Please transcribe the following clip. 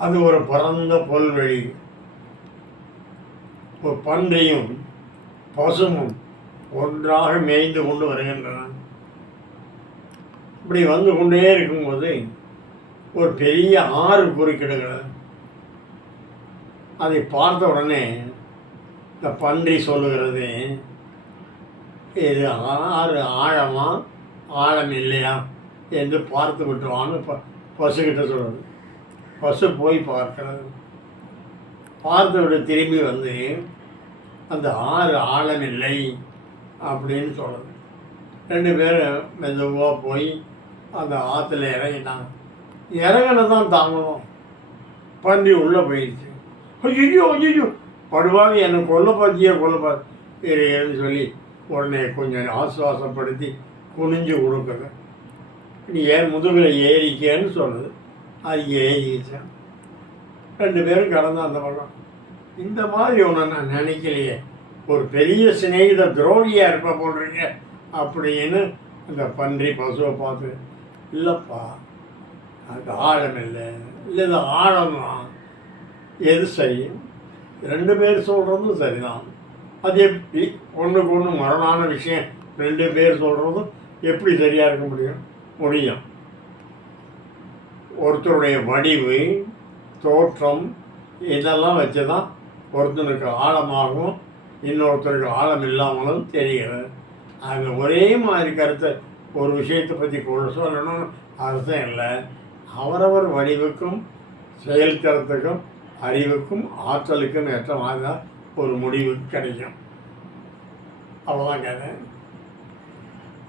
அது ஒரு பரந்த புல்வெளி. ஒரு பன்றியும் பசுவும் ஒன்றாக மேய்ந்து கொண்டு வருகின்றன. இப்படி வந்து கொண்டே இருக்கும்போது ஒரு பெரிய ஆறு குறுக்கிடுகிறது. அதை பார்த்த உடனே இந்த பன்றி சொல்லுகிறது இது ஆறு ஆழமா? ஆழம் இல்லையா? என்று பார்த்து விட்டுவான்னு ப பசுக்கிட்ட சொல்கிறது பசு போய் பார்க்கிறது. பார்த்தவிட திரும்பி வந்து அந்த ஆறு ஆழம் இல்லை அப்படின்னு சொல்லுது. ரெண்டு பேரும் மெதுவாக போய் அந்த ஆற்றுல இறங்கினாங்க இறங்கின தான் தாங்கணும். பன்றி உள்ளே போயிடுச்சு ஐயோ ஐயோ படுவாங்க என்னை கொல்ல பார்த்தியே கொல்ல பார்த்து சொல்லி உடனே கொஞ்சம் ஆசுவாசப்படுத்தி குனிஞ்சு கொடுக்குறது நீ ஏன் முதுகில் ஏறிக்கேன்னு சொல்லுது. அது ஏறிச்சான் ரெண்டு பேரும் கடந்து அந்த பக்கம் இந்த மாதிரி ஒன்று நான் நினைக்கலையே. ஒரு பெரிய சிநேகித துரோகியாக இருப்ப போடுறீங்க அப்படின்னு அந்த பன்றி பசுவை பார்த்து இல்லைப்பா அது ஆழம் இல்லை. இல்லை இது ஆழம் தான். எது சரி? ரெண்டு பேர் சொல்கிறதும் சரிதான். அது எப்படி? ஒன்றுக்கு ஒன்று மரணான விஷயம். ரெண்டு பேர் சொல்கிறதும் எப்படி சரியாக இருக்க முடியும்? முடியும். ஒருத்தருடைய வடிவு தோற்றம் இதெல்லாம் வச்சு தான் ஒருத்தனுக்கு ஆழமாகவும் இன்னொருத்தருக்கு ஆழம் இல்லாமலும் தெரிகிறது. அது ஒரே மாதிரி கருத்தை. ஒரு விஷயத்தை பற்றி கொண்டு சொல்லணும்னு அர்த்தம் இல்லை. அவரவர் வடிவுக்கும் செயல்திறத்துக்கும் அறிவுக்கும் ஆற்றலுக்கும் ஏற்ற மாதிரி தான் ஒரு முடிவு கிடைக்கும். அவ்வளோதான் கேட்டேன்